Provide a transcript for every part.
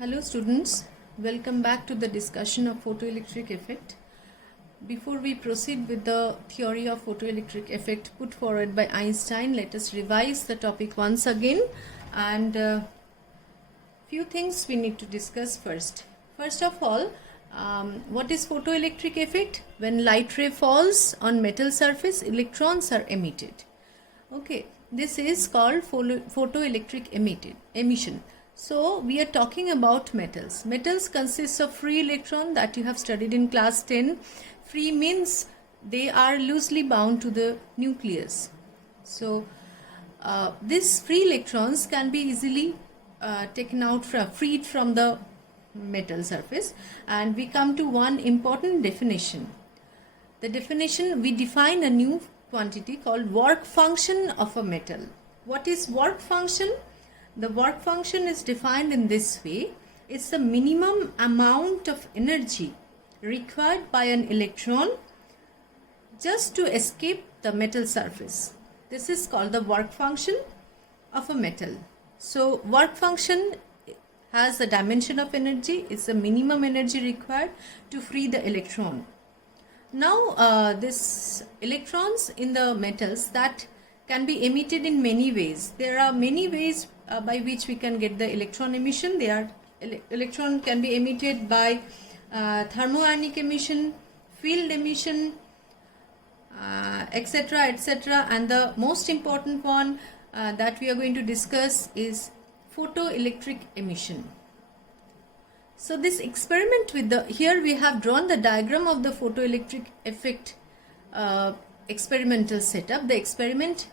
Hello students, welcome back to the discussion of photoelectric effect. Before we proceed with the theory of photoelectric effect put forward by Einstein, let us revise the topic once again and few things we need to discuss first. First of all, what is photoelectric effect? When light ray falls on metal surface, electrons are emitted. Okay, this is called photoelectric emission. So we are talking about metals. Metals consist of free electron that you have studied in class 10. Free means they are loosely bound to the nucleus. So these free electrons can be easily taken out freed from the metal surface, and we come to one important definition. The definition, we define a new quantity called work function of a metal. What is work function? The work function is defined in this way. It's the minimum amount of energy required by an electron just to escape the metal surface. This is called the work function of a metal. So work function has a dimension of energy. It's the minimum energy required to free the electron. Now this electrons in the metals that can be emitted in many ways. There are many ways by which we can get the electron emission. Electron can be emitted by thermoionic emission, field emission, etc., etc. And the most important one that we are going to discuss is photoelectric emission. So this experiment with here we have drawn the diagram of the photoelectric effect experimental setup. The experiment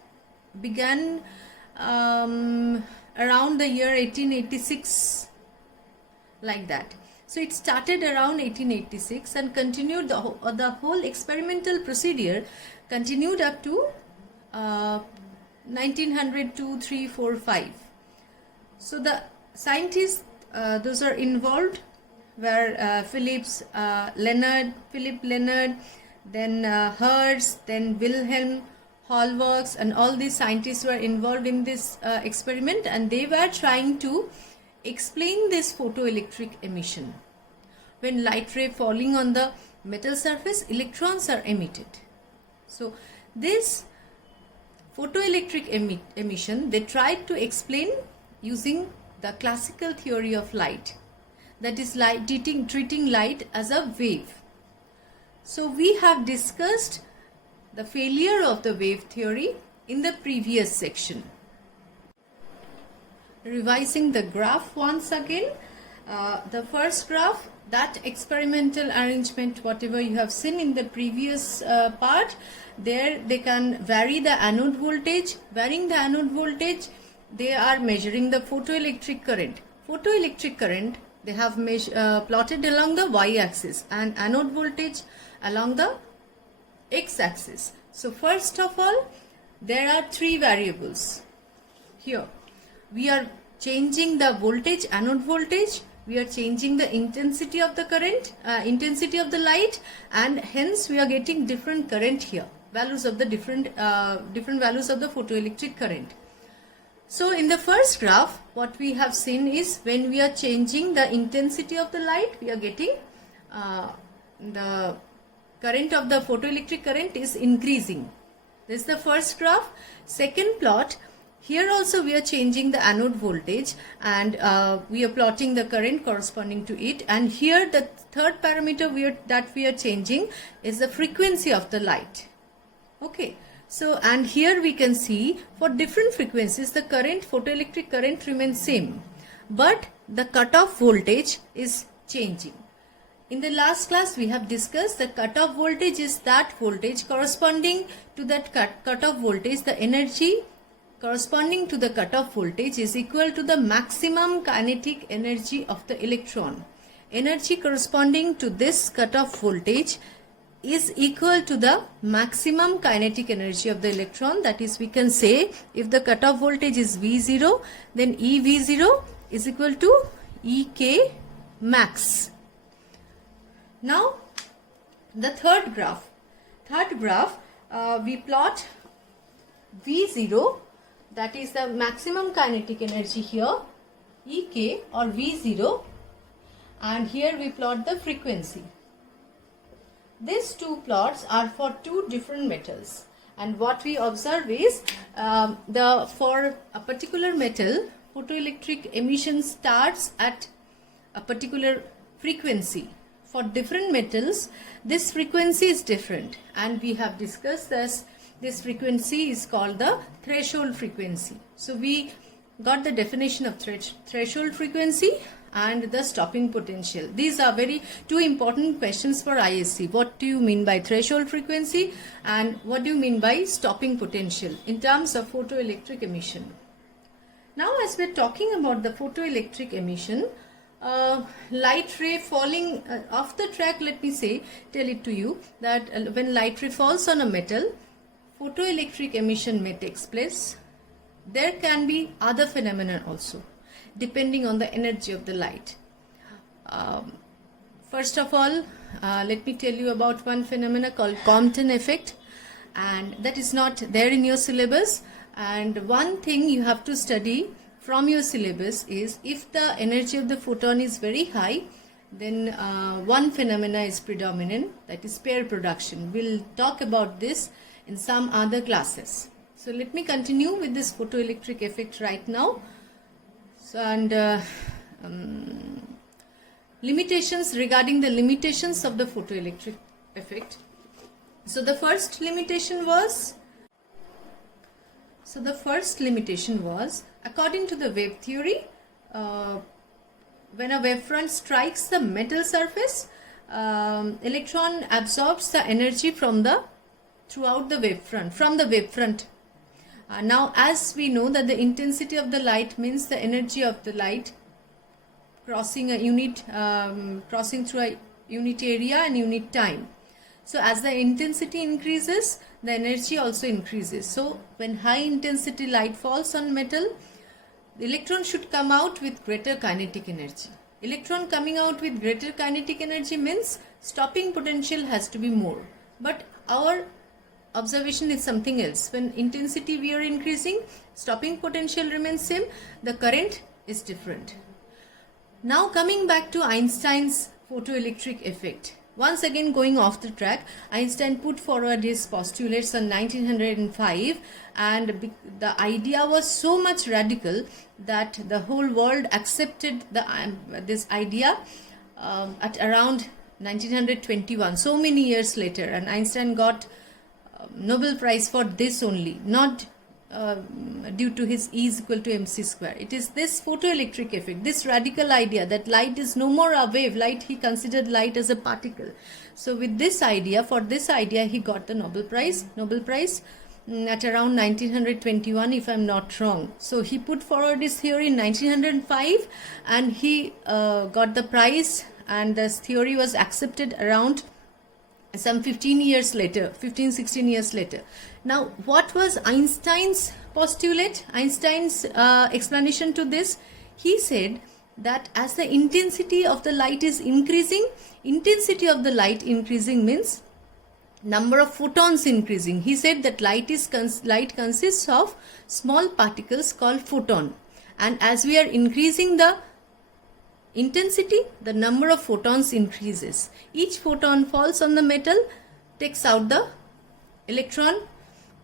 began around the year 1886, like that. So it started around 1886 and continued, the whole experimental procedure continued up to 1900, 2, 3, 4, 5. So the scientists, those are involved were Philip Leonard, then Hertz, then Wilhelm Hallworks, and all these scientists were involved in this experiment, and they were trying to explain this photoelectric emission. When light ray falling on the metal surface, electrons are emitted. So this photoelectric emission they tried to explain using the classical theory of light, that is light, treating light as a wave. So we have discussed the failure of the wave theory in the previous section. Revising the graph once again, the first graph, that experimental arrangement, whatever you have seen in the previous part, there they can vary the anode voltage. Varying the anode voltage, they are measuring the photoelectric current. Photoelectric current they have plotted along the y-axis and anode voltage along the x-axis. So first of all, there are three variables. Here we are changing the voltage, anode voltage, we are changing the intensity of the current, intensity of the light, and hence we are getting different current here, values of the different values of the photoelectric current. So in the first graph, what we have seen is when we are changing the intensity of the light, we are getting the current of the photoelectric current is increasing. This is the first graph. Second plot, here also we are changing the anode voltage and we are plotting the current corresponding to it. And here the third parameter that we are changing is the frequency of the light. Okay. So, and here we can see for different frequencies the current, photoelectric current remains same, but the cutoff voltage is changing. In the last class we have discussed the cutoff voltage is that voltage corresponding to that cutoff voltage, the energy corresponding to the cutoff voltage is equal to the maximum kinetic energy of the electron. Energy corresponding to this cutoff voltage is equal to the maximum kinetic energy of the electron. That is, we can say if the cutoff voltage is V0, then EV0 is equal to EK max. Now the third graph, we plot V0, that is the maximum kinetic energy here, Ek or V0 and here we plot the frequency. These two plots are for two different metals, and what we observe is for a particular metal, photoelectric emission starts at a particular frequency. For different metals, this frequency is different, and we have discussed this frequency is called the threshold frequency. So we got the definition of threshold frequency and the stopping potential. These are two important questions for ISC. What do you mean by threshold frequency and what do you mean by stopping potential in terms of photoelectric emission? Now, as we're talking about the photoelectric emission, light ray falling off the track, let me tell it to you that when light ray falls on a metal, photoelectric emission may take place. There can be other phenomena also, depending on the energy of the light. First of all, let me tell you about one phenomena called Compton effect, and that is not there in your syllabus. And one thing you have to study from your syllabus is if the energy of the photon is very high, then one phenomena is predominant, that is pair production. We'll talk about this in some other classes. So let me continue with this photoelectric effect right now. So, and limitations, regarding the limitations of the photoelectric effect. So the first limitation was, according to the wave theory, when a wavefront strikes the metal surface, electron absorbs the energy from the wavefront. Now, as we know that the intensity of the light means the energy of the light crossing through a unit area and unit time. So as the intensity increases, the energy also increases. So when high intensity light falls on metal, the electron should come out with greater kinetic energy. Electron coming out with greater kinetic energy means stopping potential has to be more. But our observation is something else. When intensity we are increasing, stopping potential remains same, the current is different. Now coming back to Einstein's photoelectric effect. Once again going off the track, Einstein put forward his postulates in 1905, and the idea was so much radical that the whole world accepted this idea at around 1921, so many years later, and Einstein got Nobel Prize for this only, not due to his E is equal to mc square. It is this photoelectric effect, this radical idea that light is no more a wave. Light, he considered light as a particle. So with this idea, for this idea he got the Nobel Prize at around 1921, if I'm not wrong. So he put forward his theory in 1905 and he got the prize, and this theory was accepted around some 16 years later. Now, what was Einstein's postulate? Einstein's explanation to this? He said that as the intensity of the light is increasing, means number of photons increasing. He said that light consists of small particles called photon, and as we are increasing the intensity, the number of photons increases. Each photon falls on the metal, takes out the electron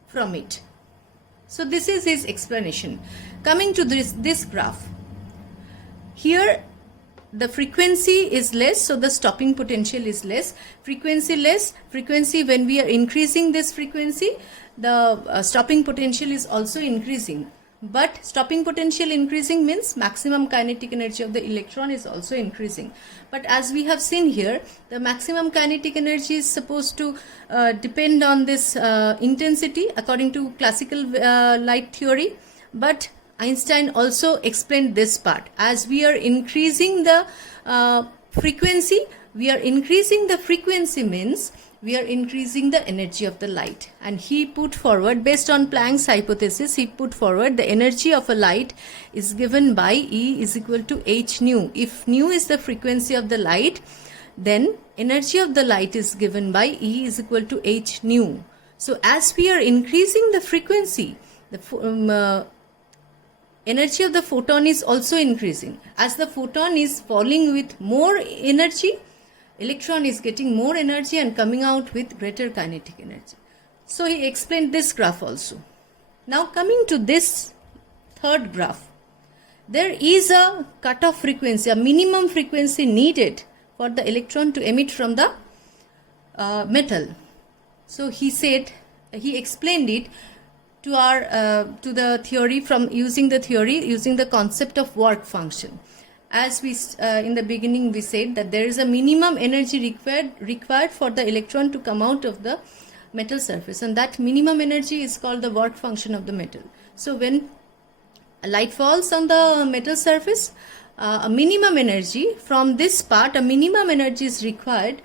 from it. So this is his explanation. Coming to this graph. Here the frequency is less, so the stopping potential is less. Frequency, when we are increasing this frequency, the stopping potential is also increasing. But stopping potential increasing means maximum kinetic energy of the electron is also increasing. But as we have seen here, the maximum kinetic energy is supposed to depend on this intensity according to classical light theory. But Einstein also explained this part. As we are increasing the frequency, means we are increasing the energy of the light. And he put forward, based on Planck's hypothesis, the energy of a light is given by E is equal to h nu. If nu is the frequency of the light, then energy of the light is given by E is equal to h nu. So as we are increasing the frequency, energy of the photon is also increasing. As the photon is falling with more energy, electron is getting more energy and coming out with greater kinetic energy. So he explained this graph also. Now coming to this third graph, there is a cutoff frequency, a minimum frequency needed for the electron to emit from the metal. So he explained it to our to the theory from using the concept of work function. As we in the beginning we said that there is a minimum energy required for the electron to come out of the metal surface, and that minimum energy is called the work function of the metal. So when light falls on the metal surface, a minimum energy from this part, a minimum energy is required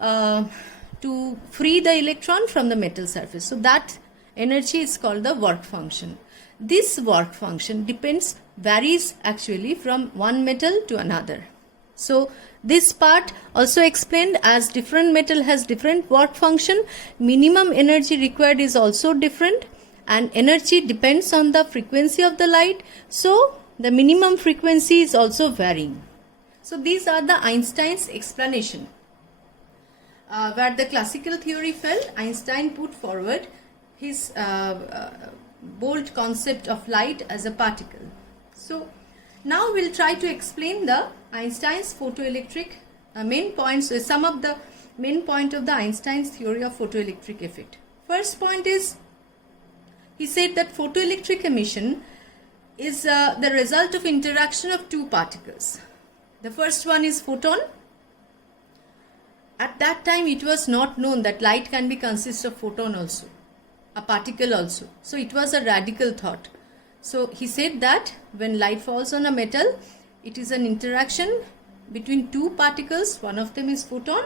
to free the electron from the metal surface. So that energy is called the work function. This work function varies actually from one metal to another. So this part also explained, as different metal has different work function, minimum energy required is also different, and energy depends on the frequency of the light. So the minimum frequency is also varying. So these are the Einstein's explanation. Where the classical theory failed, Einstein put forward his bold concept of light as a particle. So now we'll try to explain the Einstein's photoelectric main points, some of the main point of the Einstein's theory of photoelectric effect. First point is, he said that photoelectric emission is the result of interaction of two particles. The first one is photon. At that time it was not known that light can be consist of photon also, a particle also. So it was a radical thought. So he said that when light falls on a metal, it is an interaction between two particles. One of them is photon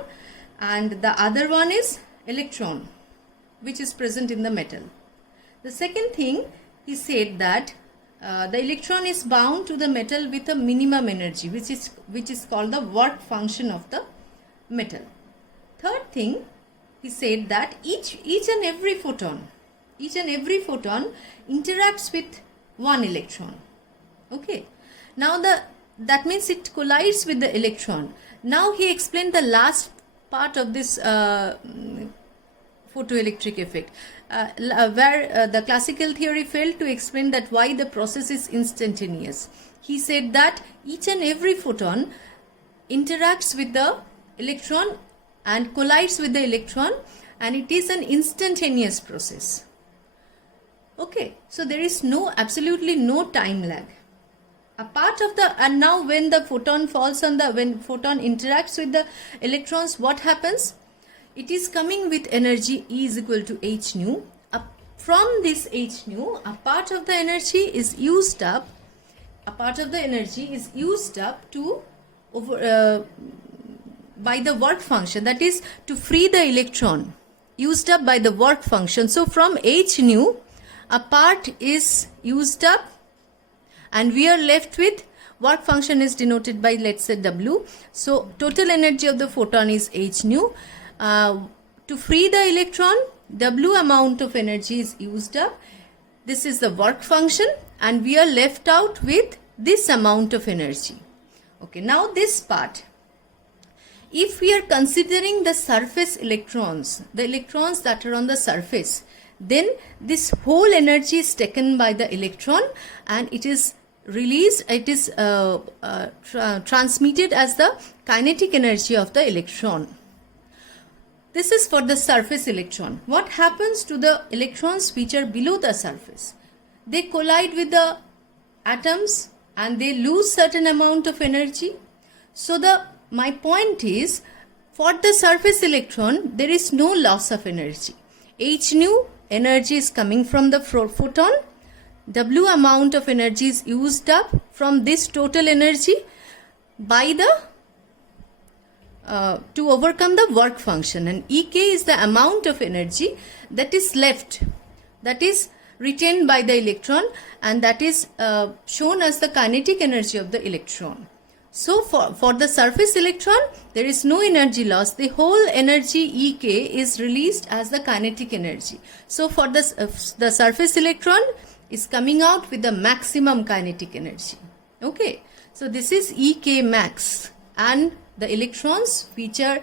and the other one is electron, which is present in the metal. The second thing, he said that the electron is bound to the metal with a minimum energy, which is called the work function of the metal. Third thing, he said that each and every photon interacts with one electron. Okay. Now that means it collides with the electron. Now he explained the last part of this photoelectric effect, where the classical theory failed to explain that why the process is instantaneous. He said that each and every photon interacts with the electron and collides with the electron, and it is an instantaneous process. Okay, so there is absolutely no time lag. A part of and now when the photon when photon interacts with the electrons, what happens? It is coming with energy E is equal to h nu. From this h nu, a part of the energy is used up. To by the work function, that is to free the electron, used up by the work function. So from h nu, a part is used up and we are left with work function is denoted by, let's say, W. So total energy of the photon is h nu. To free the electron, W amount of energy is used up. This is the work function and we are left out with this amount of energy. Okay, now this part. If we are considering the surface electrons, the electrons that are on the surface, then this whole energy is taken by the electron and it is released, it is transmitted as the kinetic energy of the electron. This is for the surface electron. What happens to the electrons which are below the surface? They collide with the atoms and they lose certain amount of energy. So my point is, for the surface electron, there is no loss of energy. H nu energy is coming from the photon. W amount of energy is used up from this total energy by the to overcome the work function, and Ek is the amount of energy that is left, that is retained by the electron, and that is shown as the kinetic energy of the electron. So for the surface electron, there is no energy loss. The whole energy Ek is released as the kinetic energy. So for the surface electron, is coming out with the maximum kinetic energy. Okay, so this is Ek max, and the electrons which are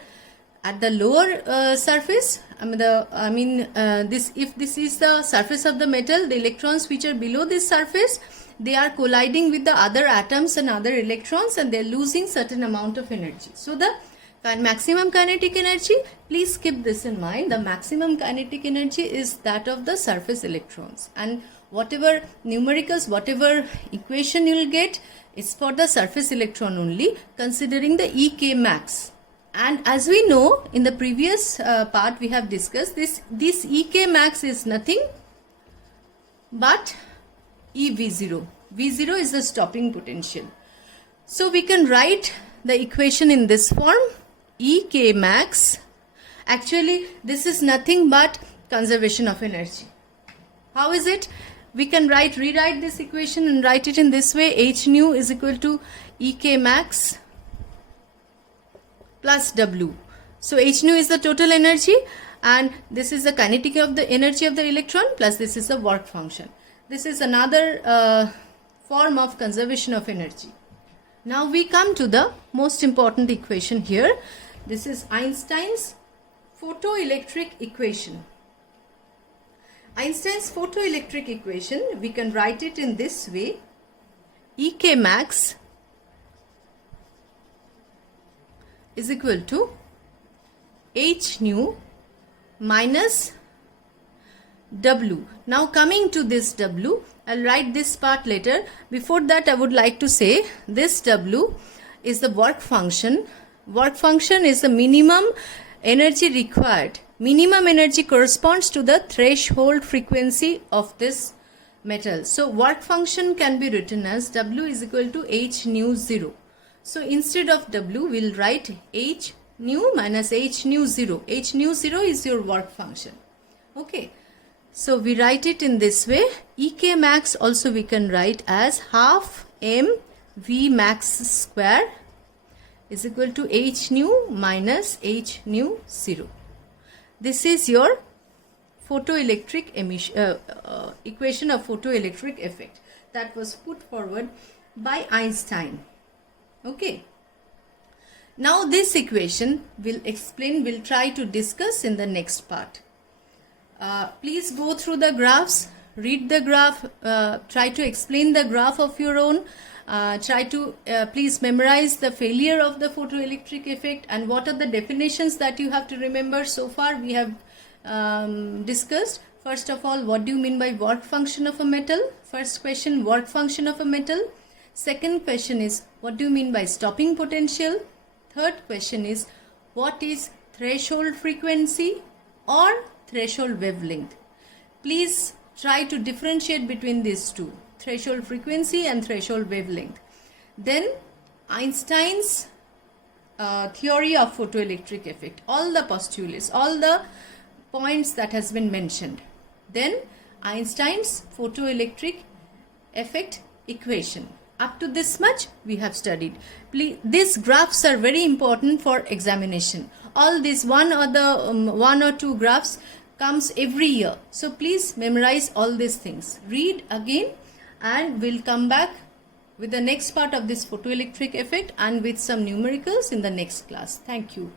at the lower surface, if this is the surface of the metal, the electrons which are below this surface, they are colliding with the other atoms and other electrons, and they are losing certain amount of energy. So the maximum kinetic energy, please keep this in mind, the maximum kinetic energy is that of the surface electrons, and whatever numericals, whatever equation you will get is for the surface electron only, considering the Ek max. And as we know, in the previous part we have discussed, this Ek max is nothing but EV0. V0 is the stopping potential. So we can write the equation in this form. Ek max, actually this is nothing but conservation of energy. How is it? We can rewrite this equation and write it in this way. H nu is equal to Ek max plus W. So H nu is the total energy, and this is the kinetic of the energy of the electron, plus this is the work function. This is another form of conservation of energy. Now we come to the most important equation here. This is Einstein's photoelectric equation. Einstein's photoelectric equation, we can write it in this way. Ek max is equal to H nu minus W. Now coming to this W, I'll write this part later. Before that, I would like to say this W is the work function. Work function is the minimum energy required. Minimum energy corresponds to the threshold frequency of this metal. So work function can be written as W is equal to H nu 0. So instead of W, we'll write H nu minus H nu 0. H nu 0 is your work function. Okay. So we write it in this way. Ek max also we can write as half m V max square is equal to H nu minus H nu 0. This is your photoelectric equation of photoelectric effect that was put forward by Einstein. Okay. Now this equation we'll try to discuss in the next part. Please go through the graphs, read the graph, try to explain the graph of your own, please memorize the failure of the photoelectric effect and what are the definitions that you have to remember. So far we have discussed, first of all, what do you mean by work function of a metal? First question, work function of a metal. Second question is, what do you mean by stopping potential? Third question is, what is threshold frequency or threshold wavelength? Please try to differentiate between these two, threshold frequency and threshold wavelength. Then Einstein's theory of photoelectric effect, all the postulates, all the points that has been mentioned. Then Einstein's photoelectric effect equation. Up to this much we have studied. Please, these graphs are very important for examination. All these one or two graphs comes every year. So please memorize all these things. Read again, and we'll come back with the next part of this photoelectric effect and with some numericals in the next class. Thank you.